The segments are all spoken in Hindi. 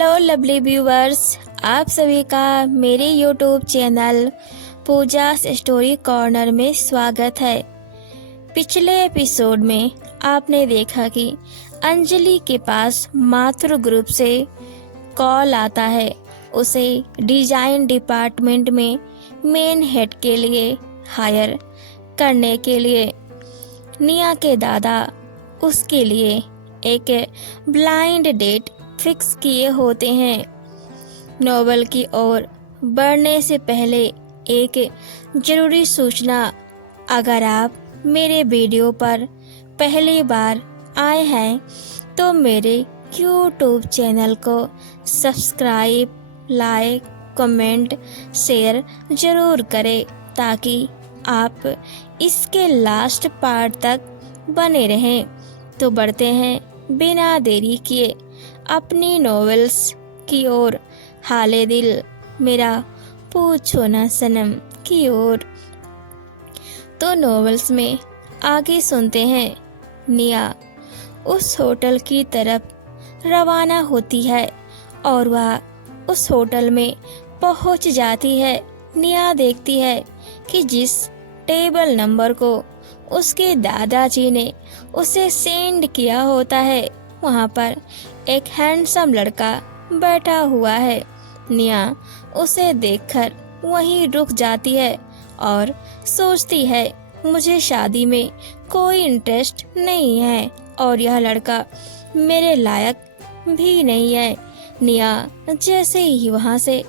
हेलो लवली व्यूवर्स, आप सभी का मेरे यूट्यूब चैनल पूजा स्टोरी कॉर्नर में स्वागत है। पिछले एपिसोड में आपने देखा कि अंजलि के पास मातृ ग्रुप से कॉल आता है उसे डिजाइन डिपार्टमेंट में मेन हेड के लिए हायर करने के लिए। निया के दादा उसके लिए एक ब्लाइंड डेट फिक्स किए होते हैं। नोवेल की ओर बढ़ने से पहले एक जरूरी सूचना, अगर आप मेरे वीडियो पर पहली बार आए हैं तो मेरे यूट्यूब चैनल को सब्सक्राइब, लाइक, कमेंट, शेयर जरूर करें ताकि आप इसके लास्ट पार्ट तक बने रहें। तो बढ़ते हैं बिना देरी किए अपनी नॉवेल्स की ओर, हाले दिल मेरा पूछो ना सनम की ओर। तो नॉवेल्स में आगे सुनते हैं, निया उस होटल की तरफ रवाना होती है और वह उस होटल में पहुंच जाती है। निया देखती है कि जिस टेबल नंबर को उसके दादाजी ने उसे सेंड किया होता है वहाँ पर एक हैंडसम लड़का बैठा हुआ है। निया उसे देखकर वहीं रुक जाती है और सोचती है मुझे शादी में कोई इंटरेस्ट नहीं है और यह लड़का मेरे लायक भी नहीं है। निया जैसे ही वहाँ से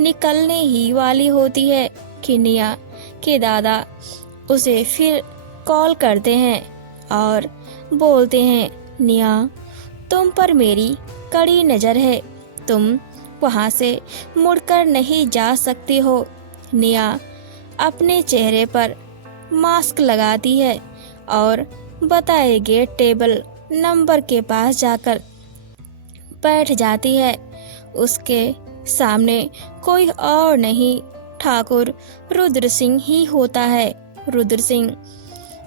निकलने ही वाली होती है कि निया के दादा उसे फिर कॉल करते हैं और बोलते हैं, निया तुम पर मेरी कड़ी नज़र है, तुम वहाँ से मुड़कर नहीं जा सकती हो। निया अपने चेहरे पर मास्क लगाती है और बताए गए टेबल नंबर के पास जाकर बैठ जाती है। उसके सामने कोई और नहीं, ठाकुर रुद्र सिंह ही होता है। रुद्र सिंह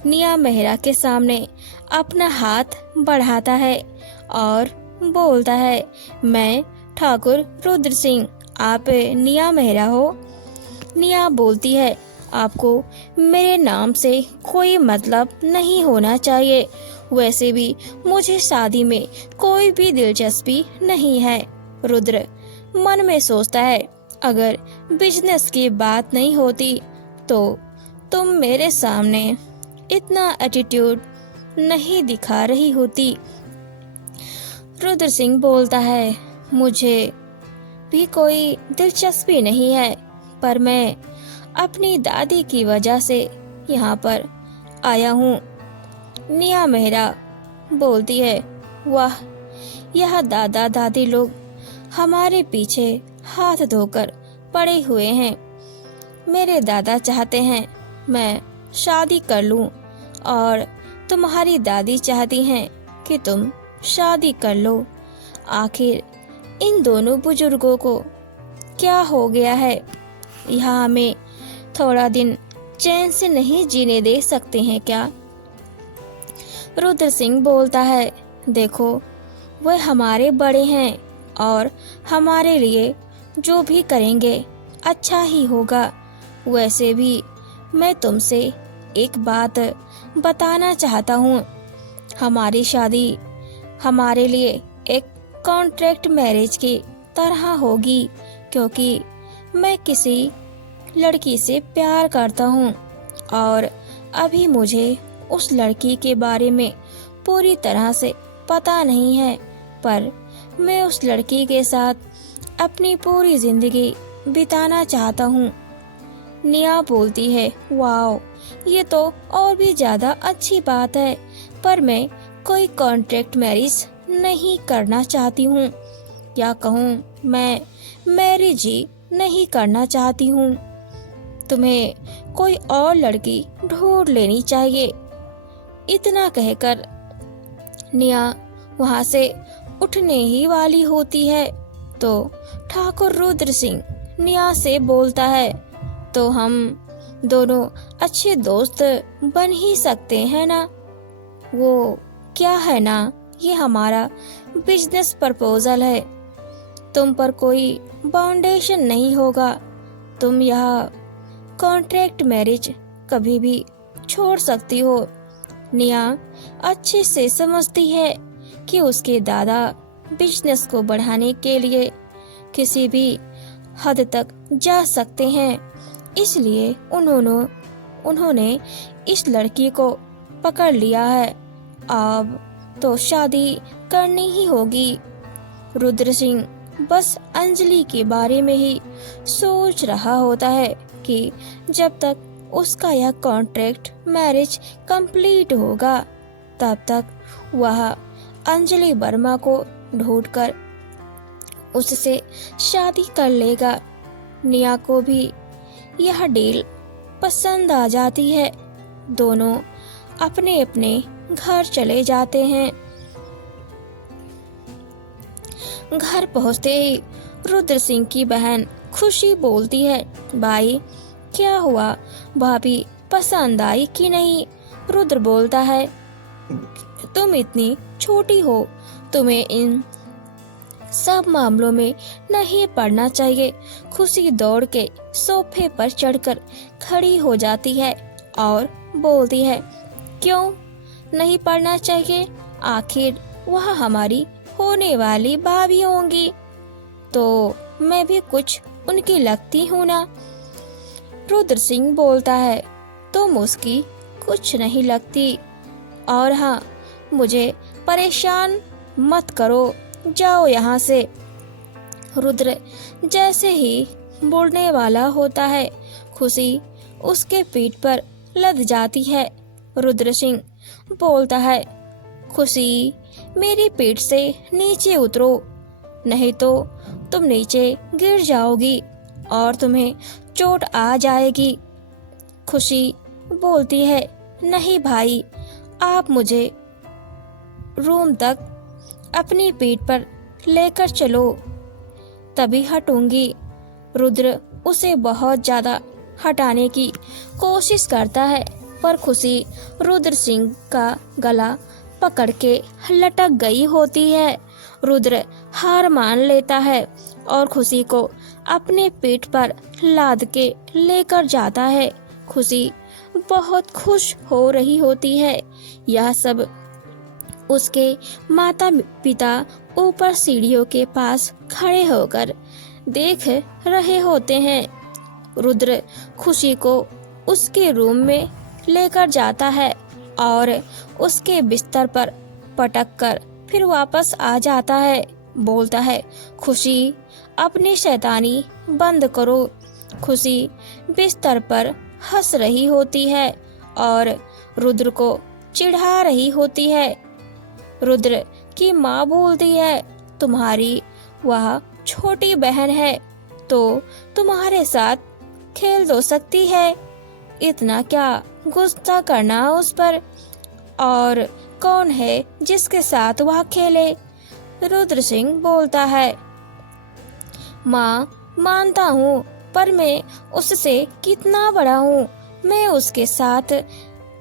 निया मेहरा के सामने अपना हाथ बढ़ाता है और बोलता है, मैं ठाकुर रुद्र सिंह, आप निया मेहरा हो? निया बोलती है, आपको मेरे नाम से कोई मतलब नहीं होना चाहिए, वैसे भी मुझे शादी में कोई भी दिलचस्पी नहीं है। रुद्र मन में सोचता है, अगर बिजनेस की बात नहीं होती तो तुम मेरे सामने इतना एटीट्यूड नहीं दिखा रही होती। रुद्र सिंह बोलता है, मुझे भी कोई दिलचस्पी नहीं है, पर मैं अपनी दादी की वजह से यहाँ पर आया हूँ। निया मेहरा बोलती है, वाह, यह दादा दादी लोग हमारे पीछे हाथ धोकर पड़े हुए हैं। मेरे दादा चाहते हैं मैं शादी कर लूं और तुम्हारी दादी चाहती हैं कि तुम शादी कर लो। आखिर इन दोनों बुजुर्गों को क्या हो गया है? यहाँ हमें थोड़ा दिन चैन से नहीं जीने दे सकते हैं क्या? रुद्र सिंह बोलता है, देखो वे हमारे बड़े हैं और हमारे लिए जो भी करेंगे अच्छा ही होगा। वैसे भी मैं तुमसे एक बात बताना चाहता हूँ, हमारी शादी हमारे लिए एक कॉन्ट्रैक्ट मैरिज की तरह होगी, क्योंकि मैं किसी लड़की से प्यार करता हूँ और अभी मुझे उस लड़की के बारे में पूरी तरह से पता नहीं है, पर मैं उस लड़की के साथ अपनी पूरी जिंदगी बिताना चाहता हूँ। निया बोलती है, वाओ, ये तो और भी ज्यादा अच्छी बात है, पर मैं कोई कॉन्ट्रैक्ट मैरिज नहीं करना चाहती हूँ, या कहूँ मैं मैरिज ही नहीं करना चाहती हूँ। तुम्हें कोई और लड़की ढूंढ लेनी चाहिए। इतना कहकर निया वहाँ से उठने ही वाली होती है तो ठाकुर रुद्र सिंह निया से बोलता है, तो हम दोनों अच्छे दोस्त बन ही सकते हैं ना? वो क्या है ना, ये हमारा बिजनेस प्रपोजल है। तुम पर कोई बाउंडेशन नहीं होगा। तुम यह कॉन्ट्रैक्ट मैरिज कभी भी छोड़ सकती हो। निया अच्छे से समझती है कि उसके दादा बिजनेस को बढ़ाने के लिए किसी भी हद तक जा सकते हैं, इसलिए उन्होंने इस लड़की को पकड़ लिया है। अब तो शादी करनी ही होगी। रुद्र सिंह बस अंजलि के बारे में ही सोच रहा होता है कि जब तक उसका यह कॉन्ट्रैक्ट मैरिज कंप्लीट होगा तब तक वह अंजलि वर्मा को ढूंढकर उससे शादी कर लेगा। निया को भी यह डील पसंद आ जाती है। दोनों अपने अपने घर चले जाते हैं। घर पहुंचते ही रुद्र सिंह की बहन खुशी बोलती है, भाई क्या हुआ, भाभी पसंद आई कि नहीं? रुद्र बोलता है, तुम इतनी छोटी हो, तुम्हें इन सब मामलों में नहीं पड़ना चाहिए। खुशी दौड़ के सोफे पर चढ़कर खड़ी हो जाती है और बोलती है, क्यों नहीं पड़ना चाहिए? आखिर वह हमारी होने वाली भाभी होंगी, तो मैं भी कुछ उनकी लगती हूँ ना। रुद्र सिंह बोलता है, तुम उसकी कुछ नहीं लगती, और हाँ, मुझे परेशान मत करो, जाओ यहाँ से। रुद्र जैसे ही मुड़ने वाला होता है, खुशी उसके पीठ पर लद जाती है। रुद्र सिंह बोलता है, खुशी मेरी पीठ से नीचे उतरो, नहीं तो तुम नीचे गिर जाओगी और तुम्हें चोट आ जाएगी। खुशी बोलती है, नहीं भाई, आप मुझे रूम तक अपनी पीठ पर लेकर चलो, तभी हटूंगी। रुद्र उसे बहुत ज्यादा हटाने की कोशिश करता है, पर खुशी रुद्र सिंह का गला पकड़ के लटक गई होती है। रुद्र हार मान लेता है और खुशी को अपने पीठ पर लाद के लेकर जाता है। खुशी बहुत खुश हो रही होती है। यह सब उसके माता पिता ऊपर सीढ़ियों के पास खड़े होकर देख रहे होते हैं। रुद्र खुशी को उसके रूम में लेकर जाता है और उसके बिस्तर पर पटक कर फिर वापस आ जाता है। बोलता है, खुशी अपनी शैतानी बंद करो। खुशी बिस्तर पर हंस रही होती है और रुद्र को चिढ़ा रही होती है। रुद्र की माँ बोलती है, तुम्हारी वह छोटी बहन है तो तुम्हारे साथ खेल तो सकती है, इतना क्या गुस्सा करना उस पर, और कौन है जिसके साथ वह खेले? रुद्र सिंह बोलता है, माँ मानता हूँ, पर मैं उससे कितना बड़ा हूँ, मैं उसके साथ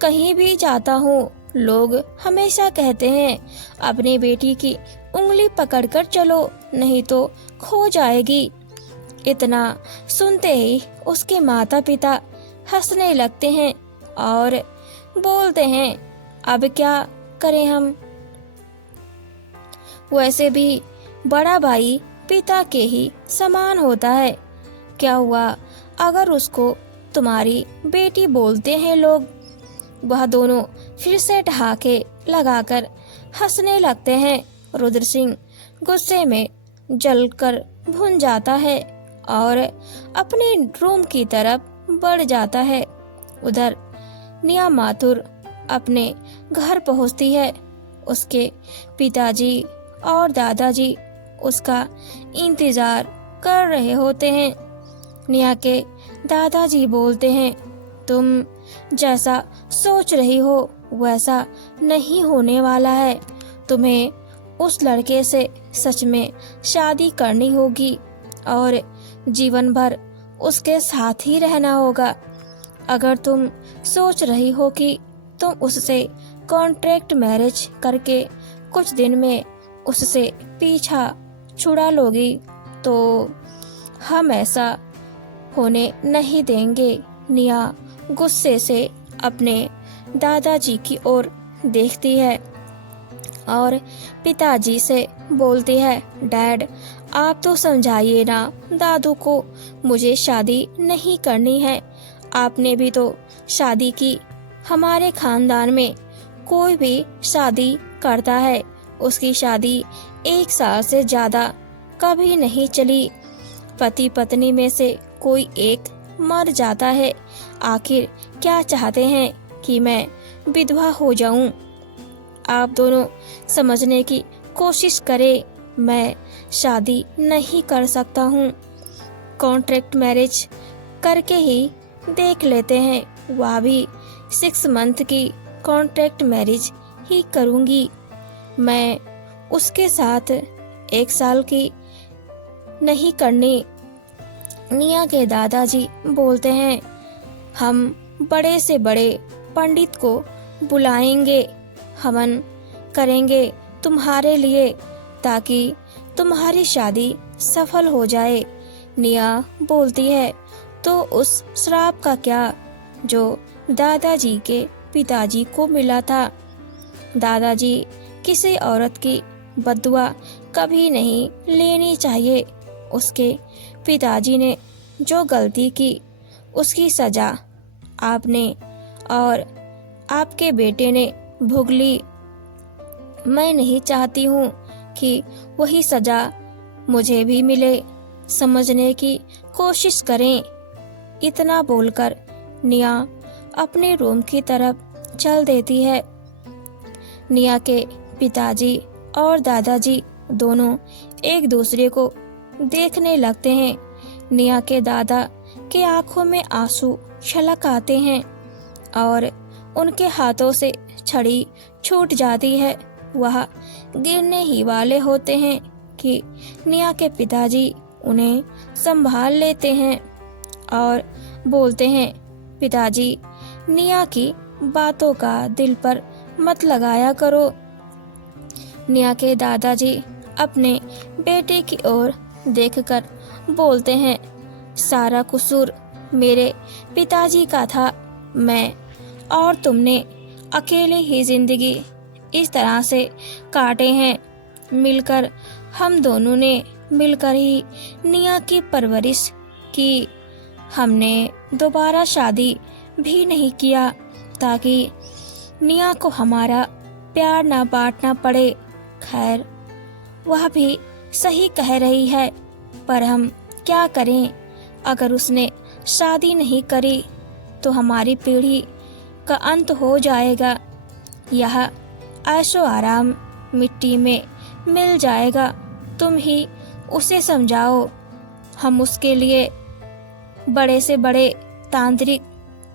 कहीं भी जाता हूँ। लोग हमेशा कहते हैं, अपनी बेटी की उंगली पकड़कर चलो, नहीं तो खो जाएगी। इतना सुनते ही उसके माता पिता हंसने लगते हैं और बोलते हैं, अब क्या करें हम? वैसे भी बड़ा भाई पिता के ही समान होता है। क्या हुआ अगर उसको तुम्हारी बेटी बोलते हैं लोग? वह दोनों फिर से ठहाके लगाकर हंसने लगते हैं। रुद्र सिंह गुस्से में जलकर भुन जाता है और अपने रूम की तरफ बढ़ जाता है। उधर निया माथुर अपने घर पहुंचती है। उसके पिताजी और दादाजी उसका इंतजार कर रहे होते हैं। निया के दादाजी बोलते हैं, तुम जैसा सोच रही हो वैसा नहीं होने वाला है। तुम्हें उस लड़के से सच में शादी करनी होगी और जीवन भर उसके साथ ही रहना होगा। अगर तुम सोच रही हो कि तुम उससे कॉन्ट्रैक्ट मैरिज करके कुछ दिन में उससे पीछा छुड़ा लोगी तो हम ऐसा होने नहीं देंगे। निया गुस्से से अपने दादाजी की ओर देखती है और पिताजी से बोलती है, डैड आप तो समझाइए ना दादू को, मुझे शादी नहीं करनी है। आपने भी तो शादी की। हमारे खानदान में कोई भी शादी करता है, उसकी शादी 1 साल से ज्यादा कभी नहीं चली। पति पत्नी में से कोई एक मर जाता है। आखिर क्या चाहते हैं कि मैं विधवा हो जाऊं? आप दोनों समझने की कोशिश करें। मैं शादी नहीं कर सकता हूं। कॉन्ट्रैक्ट मैरिज करके ही देख लेते हैं। वह भी 6 मंथ की कॉन्ट्रैक्ट मैरिज ही करूंगी। मैं उसके साथ 1 साल की नहीं करनी। निया के दादाजी बोलते हैं, हम बड़े से बड़े पंडित को बुलाएंगे, हवन करेंगे तुम्हारे लिए ताकि तुम्हारी शादी सफल हो जाए। निया बोलती है, तो उस श्राप का क्या जो दादाजी के पिताजी को मिला था? दादाजी किसी औरत की बद्दुआ कभी नहीं लेनी चाहिए। उसके पिताजी ने जो गलती की उसकी सजा आपने और आपके बेटे ने भुगली। मैं नहीं चाहती हूँ कि वही सजा मुझे भी मिले। समझने की कोशिश करें। इतना बोलकर निया अपने रूम की तरफ चल देती है। निया के पिताजी और दादाजी दोनों एक दूसरे को देखने लगते हैं। निया के दादा के आंखों में आंसू छलक आते हैं और उनके हाथों से छड़ी छूट जाती है। वह गिरने ही वाले होते हैं कि निया के पिताजी उन्हें संभाल लेते हैं और बोलते हैं, पिताजी निया की बातों का दिल पर मत लगाया करो। निया के दादाजी अपने बेटे की ओर देखकर बोलते हैं, सारा कसूर मेरे पिताजी का था। मैं और तुमने अकेले ही जिंदगी इस तरह से काटे हैं। मिलकर हम दोनों ने मिलकर ही निया की परवरिश की। हमने दोबारा शादी भी नहीं किया ताकि निया को हमारा प्यार ना बांटना पड़े। खैर वह भी सही कह रही है, पर हम क्या करें? अगर उसने शादी नहीं करी तो हमारी पीढ़ी का अंत हो जाएगा। यह ऐशो आराम मिट्टी में मिल जाएगा। तुम ही उसे समझाओ। हम उसके लिए बड़े से बड़े तांत्रिक,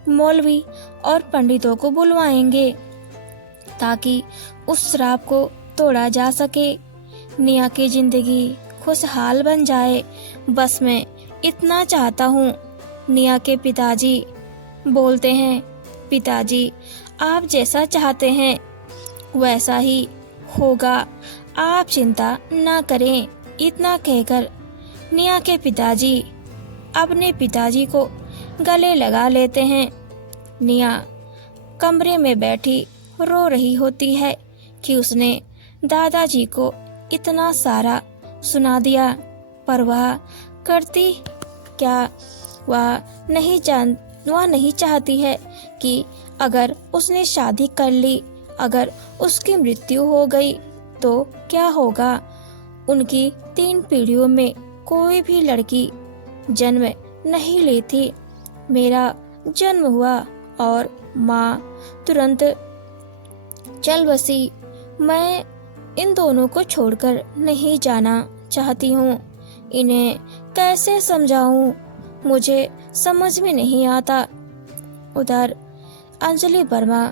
मौलवी और पंडितों को बुलवाएंगे ताकि उस श्राप को तोड़ा जा सके। निया की जिंदगी खुशहाल बन जाए। बस मैं इतना चाहता हूँ। निया के पिताजी बोलते हैं, पिताजी आप जैसा चाहते हैं वैसा ही होगा, आप चिंता ना करें। इतना कहकर निया के पिताजी अपने पिताजी को गले लगा लेते हैं। निया कमरे में बैठी रो रही होती है कि उसने दादाजी को इतना सारा सुना दिया, पर वह करती क्या? वह नहीं चाहती है कि अगर उसने शादी कर ली, अगर उसकी मृत्यु हो गई तो क्या होगा? उनकी 3 पीढ़ियों में कोई भी लड़की जन्म नहीं ली थी। मेरा जन्म हुआ और माँ तुरंत चल बसी। मैं इन दोनों को छोड़कर नहीं जाना चाहती हूँ। इन्हें कैसे समझाऊं? मुझे समझ में नहीं आता। उधर अंजलि वर्मा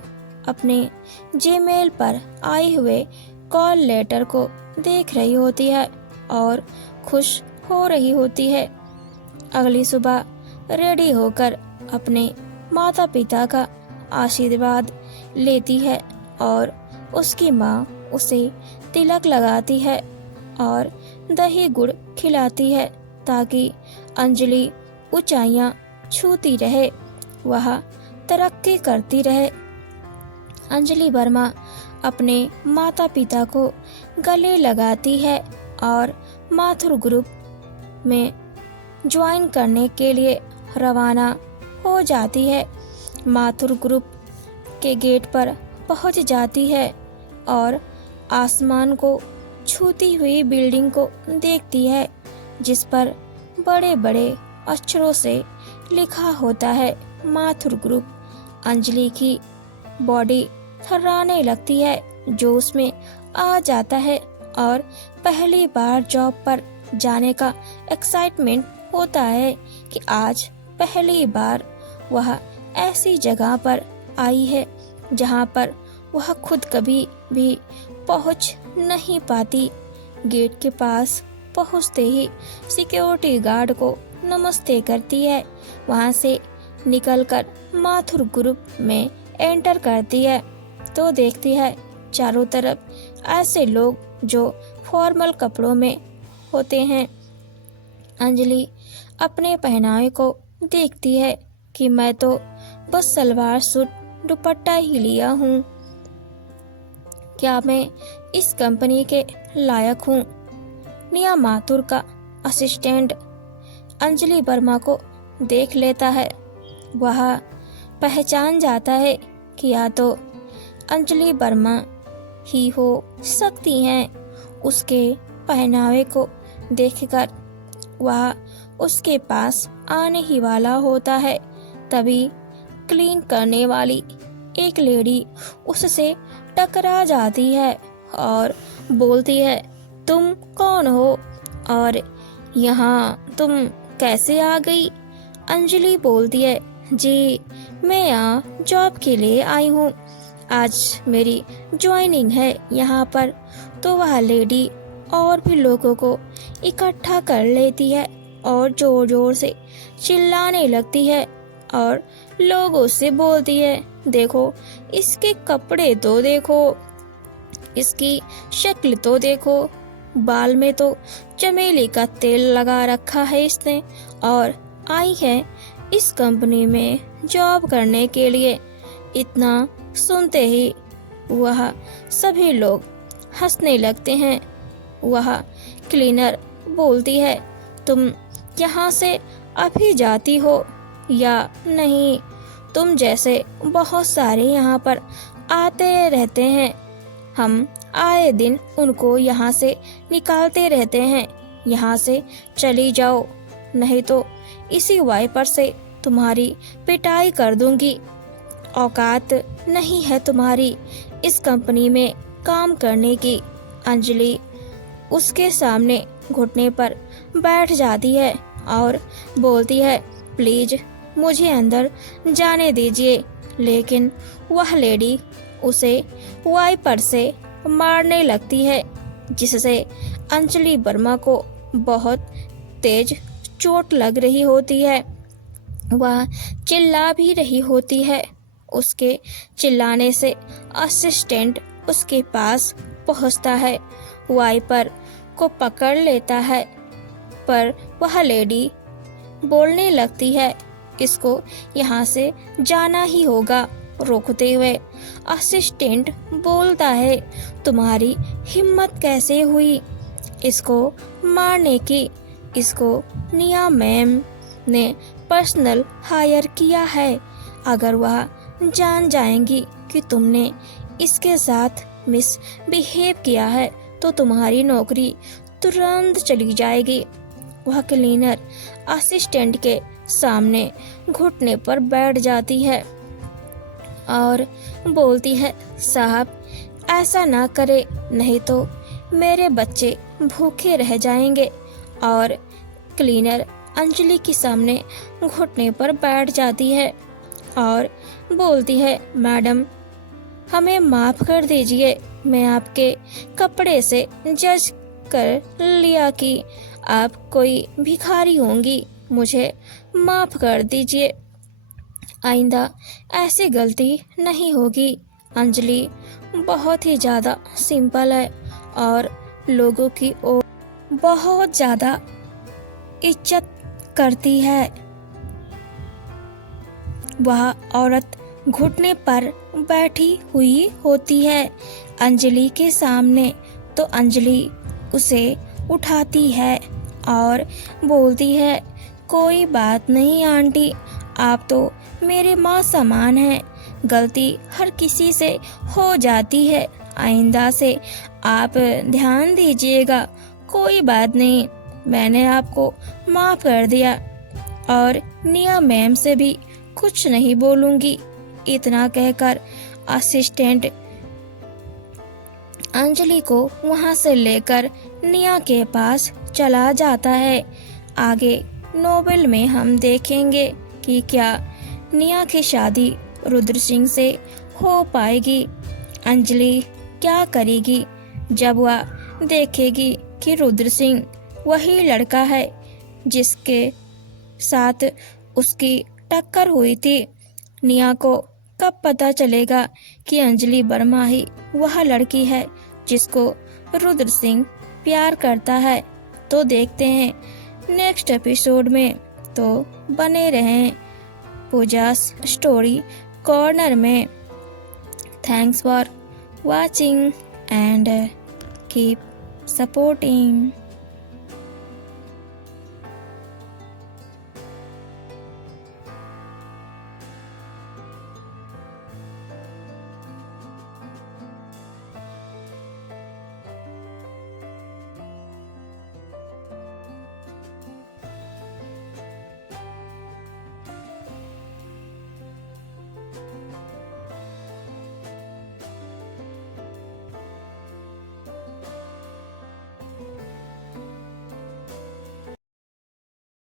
अपने जीमेल पर आए हुए कॉल लेटर को देख रही होती है और खुश हो रही होती है। अगली सुबह रेडी होकर अपने माता पिता का आशीर्वाद लेती है और उसकी माँ उसे तिलक लगाती है और दही गुड़ खिलाती है ताकि अंजलि ऊंचाइयां छूती रहे, वह तरक्की करती रहे। अंजलि वर्मा अपने माता पिता को गले लगाती है और माथुर ग्रुप में ज्वाइन करने के लिए रवाना हो जाती है। माथुर ग्रुप के गेट पर पहुंच जाती है और आसमान को छूती हुई बिल्डिंग को देखती है, जिस पर बड़े बड़े अक्षरों से लिखा होता है माथुर ग्रुप। अंजलि की बॉडी थर्राने लगती है, जो उसमें आ जाता है और पहली बार जॉब पर जाने का एक्साइटमेंट होता है कि आज पहली बार वह ऐसी जगह पर आई है जहां पर वह खुद कभी भी पहुंच नहीं पाती। गेट के पास पहुंचते ही सिक्योरिटी गार्ड को नमस्ते करती है। वहां से निकलकर माथुर ग्रुप में एंटर करती है तो देखती है चारों तरफ ऐसे लोग जो फॉर्मल कपड़ों में होते हैं। अंजलि अपने पहनावे को देखती है कि मैं तो बस सलवार सूट दुपट्टा ही लिया हूँ, क्या मैं इस कंपनी के लायक हूँ? निया माथुर का असिस्टेंट अंजलि वर्मा को देख लेता है। वह पहचान जाता है कि या तो अंजलि वर्मा ही हो सकती हैं। उसके पहनावे को देखकर वह उसके पास आने ही वाला होता है, तभी क्लीन करने वाली एक लेडी उससे टकरा जाती है और बोलती है, तुम कौन हो और यहाँ तुम कैसे आ गई? अंजलि बोलती है, जी मैं यहाँ जॉब के लिए आई हूँ, आज मेरी ज्वाइनिंग है यहाँ पर। तो वह लेडी और भी लोगों को इकट्ठा कर लेती है और जोर जोर से चिल्लाने लगती है और लोगों से बोलती है, देखो इसके कपड़े तो देखो, इसकी शक्ल तो देखो, बाल में तो चमेली का तेल लगा रखा है इसने और आई है इस कंपनी में जॉब करने के लिए। इतना सुनते ही वह सभी लोग हंसने लगते हैं। वह क्लीनर बोलती है, तुम यहाँ से अभी जाती हो या नहीं? तुम जैसे बहुत सारे यहाँ पर आते रहते हैं, हम आए दिन उनको यहाँ से निकालते रहते हैं। यहाँ से चली जाओ, नहीं तो इसी वाइपर से तुम्हारी पिटाई कर दूंगी। औकात नहीं है तुम्हारी इस कंपनी में काम करने की। अंजलि उसके सामने घुटने पर बैठ जाती है और बोलती है, प्लीज मुझे अंदर जाने दीजिए। लेकिन वह लेडी उसे वाइपर से मारने लगती है, जिससे अंजलि वर्मा को बहुत तेज चोट लग रही होती है। वह चिल्ला भी रही होती है। उसके चिल्लाने से असिस्टेंट उसके पास पहुंचता है, वाइपर को पकड़ लेता है, पर वह लेडी बोलने लगती है, इसको यहाँ से जाना ही होगा। रोकते हुए असिस्टेंट बोलता है, तुम्हारी हिम्मत कैसे हुई इसको मारने की? इसको निया मैम ने पर्सनल हायर किया है। अगर वह जान जाएंगी कि तुमने इसके साथ मिसबिहेव किया है तो तुम्हारी नौकरी तुरंत चली जाएगी। वह क्लीनर असिस्टेंट के सामने घुटने पर बैठ जाती है और बोलती है, साहब ऐसा ना करे, नहीं तो मेरे बच्चे भूखे रह जाएंगे। और क्लीनर अंजलि के सामने घुटने पर बैठ जाती है और बोलती है, मैडम हमें माफ़ कर दीजिए, मैं आपके कपड़े से जज कर लिया कि आप कोई भिखारी होंगी, मुझे माफ़ कर दीजिए, आइंदा ऐसी गलती नहीं होगी। अंजलि बहुत ही ज़्यादा सिंपल है और लोगों की ओर बहुत ज़्यादा इज्जत करती है। वह औरत घुटने पर बैठी हुई होती है अंजलि के सामने, तो अंजलि उसे उठाती है और बोलती है, कोई बात नहीं आंटी, आप तो मेरे माँ समान हैं। गलती हर किसी से हो जाती है, आइंदा से आप ध्यान दीजिएगा। कोई बात नहीं, मैंने आपको माफ़ कर दिया और निया मैम से भी कुछ नहीं बोलूँगी। इतना कहकर असिस्टेंट अंजलि को वहाँ से लेकर निया के पास चला जाता है। आगे नोवेल में हम देखेंगे कि क्या निया की शादी रुद्र सिंह से हो पाएगी। अंजलि क्या करेगी जब वह देखेगी कि रुद्र सिंह वही लड़का है जिसके साथ उसकी टक्कर हुई थी। निया को कब पता चलेगा कि अंजलि वर्मा ही वह लड़की है जिसको रुद्र सिंह प्यार करता है। तो देखते हैं नेक्स्ट एपिसोड में, तो बने रहें पूजास स्टोरी कॉर्नर में। Thanks for watching and keep supporting.